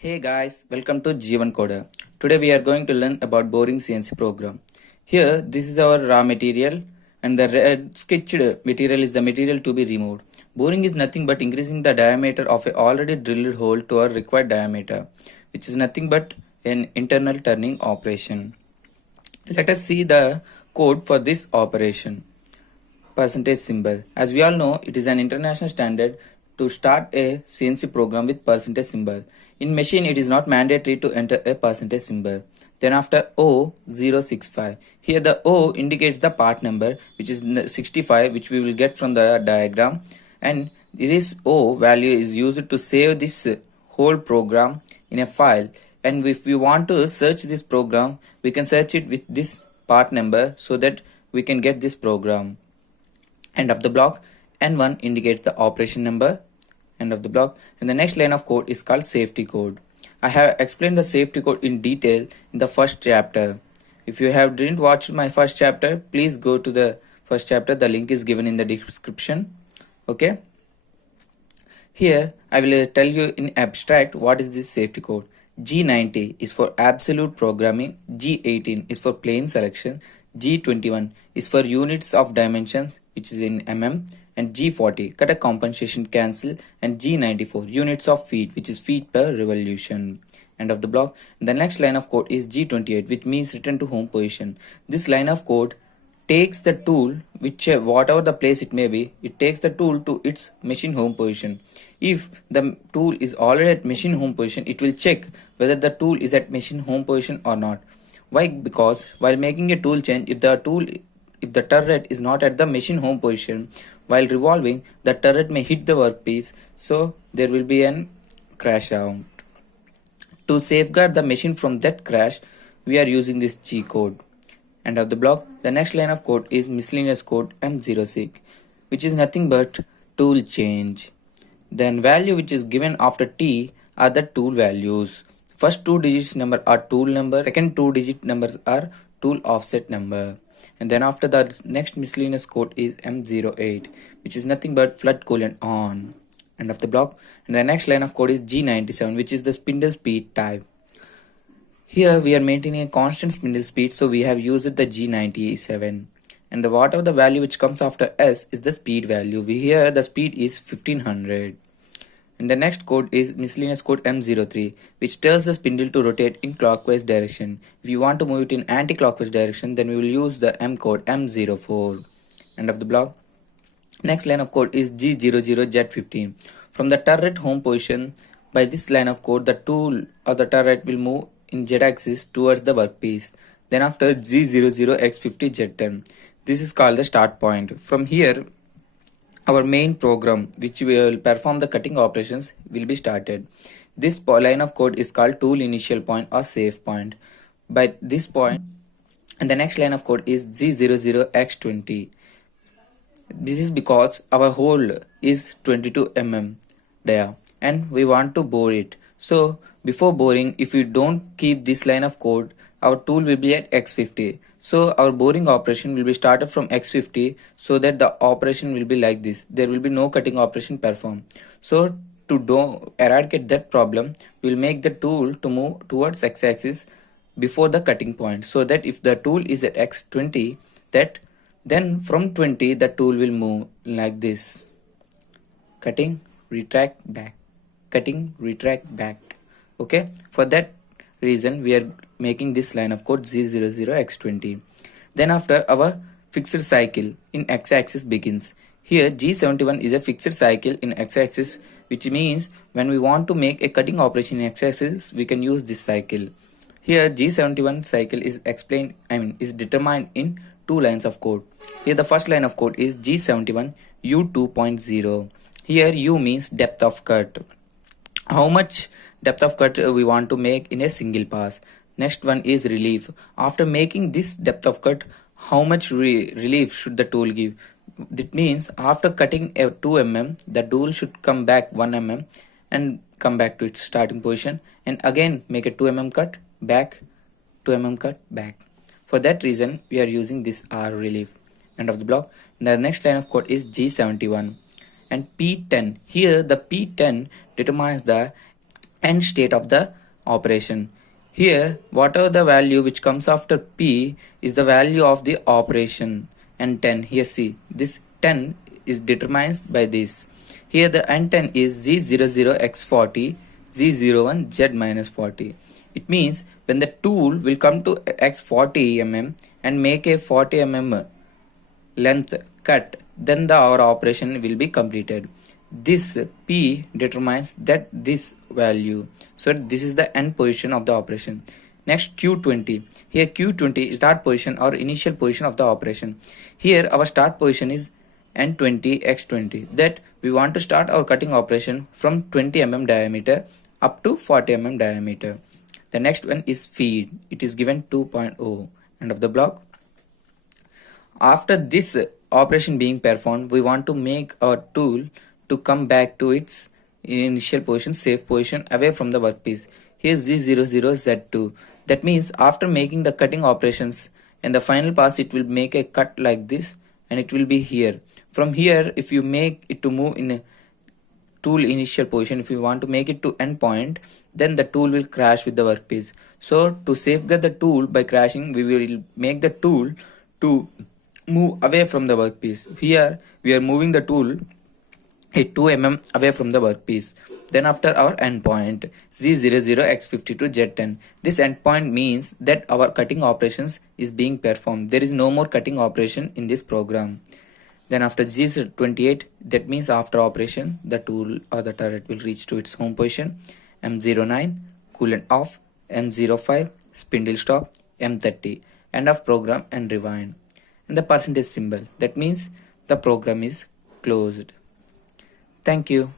Hey guys, welcome to G1 Coder. Today we are going to learn about boring CNC program. Here, this is our raw material and the red sketched material is the material to be removed. Boring is nothing but increasing the diameter of a already drilled hole to our required diameter, which is nothing but an internal turning operation. Let us see the code for this operation. Percentage symbol. As we all know, it is an international standard to start a CNC program with percentage symbol. In machine, it is not mandatory to enter a percentage symbol. Then after O065. Here the O indicates the part number, which is 65, which we will get from the diagram. And this O value is used to save this whole program in a file. And if we want to search this program, we can search it with this part number so that we can get this program. End of the block. N1 indicates the operation number. End of the block. And the next line of code is called safety code. I have explained the safety code in detail in the first chapter. If you didn't watch my first chapter, please go to the first chapter. The link is given in the description. Okay. Here I will tell you in abstract what is this safety code. G90 is for absolute programming. G18 is for plane selection. G21 is for units of dimensions, which is in mm, and G40 cut a compensation cancel, and G94 units of feet, which is feet per revolution. End of the block. And the next line of code is G28, which means return to home position. This line of code takes the tool, whatever the place it may be, it takes the tool to its machine home position. If the tool is already at machine home position, it will check whether the tool is at machine home position or not. Why? Because while making a tool change, if the turret is not at the machine home position, while revolving, the turret may hit the workpiece, so there will be an crash out. To safeguard the machine from that crash, we are using this G code. End of the block. The next line of code is miscellaneous code M06, which is nothing but tool change. Then value which is given after T are the tool values. First two digits number are tool number, second two digit numbers are tool offset number. And then after that, next miscellaneous code is M08, which is nothing but flood colon on. End of the block. And the next line of code is G97, which is the spindle speed type. Here we are maintaining a constant spindle speed, so we have used the G97. And whatever the value which comes after S is the speed value. Here the speed is 1500. And the next code is miscellaneous code M03, which tells the spindle to rotate in clockwise direction. If you want to move it in anti-clockwise direction, then we will use the M code M04. End of the block. Next line of code is G00Z15. From the turret home position, by this line of code, the tool or the turret will move in Z-axis towards the workpiece. Then after G00X50Z10. This is called the start point. From here, our main program, which will perform the cutting operations, will be started. This line of code is called tool initial point or save point. By this point, and the next line of code is G00X20. This is because our hole is 22 mm dia and we want to bore it. So before boring, if we don't keep this line of code, our tool will be at X50. So our boring operation will be started from X50, so that the operation will be like this. There will be no cutting operation performed. So to eradicate that problem, we will make the tool to move towards X-axis before the cutting point, so that if the tool is at X20, then from 20 the tool will move like this. Cutting, retract, back. Cutting, retract, back. Okay, for that reason we are making this line of code G00X20. Then after, our fixed cycle in X-axis begins. Here G71 is a fixed cycle in X-axis, which means when we want to make a cutting operation in X-axis, we can use this cycle. Here G71 cycle is determined in two lines of code. Here the first line of code is G71 U2.0. Here U means depth of cut. How much depth of cut we want to make in a single pass. Next one is relief. After making this depth of cut, how much relief should the tool give? That means after cutting a 2 mm, the tool should come back 1 mm and come back to its starting position, and again make a 2 mm cut, back, 2 mm cut, back. For that reason, we are using this R relief. End of the block. The next line of code is G71 and P10. Here the P10 determines the end state of the operation. Here, whatever the value which comes after P is the value of the operation, and 10. Here see, this 10 is determined by this. Here the n10 is Z00x40, Z01 Z minus 40. It means when the tool will come to x40 mm and make a 40 mm length cut, then our operation will be completed. This P determines that this value. So this is the end position of the operation. Next, Q20. Here Q20 is start position or initial position of the operation. Here our start position is N20 X20. That we want to start our cutting operation from 20 mm diameter up to 40 mm diameter. The next one is feed. It is given 2.0. End of the block. After this operation being performed, we want to make our tool to come back to its initial position, safe position away from the workpiece. Here Z00Z2. That means after making the cutting operations and the final pass, it will make a cut like this and it will be here. From here, if you make it to move in a tool initial position, if you want to make it to end point, then the tool will crash with the workpiece. So to safeguard the tool by crashing, we will make the tool to move away from the workpiece. Here we are moving the tool a 2 mm away from the workpiece. Then after our endpoint Z00x52Z10. This endpoint means that our cutting operations is being performed. There is no more cutting operation in this program. Then after G28, that means after operation, the tool or the turret will reach to its home position. M09, coolant off, M05, spindle stop, M30, end of program and rewind. And the percentage symbol, that means the program is closed. Thank you.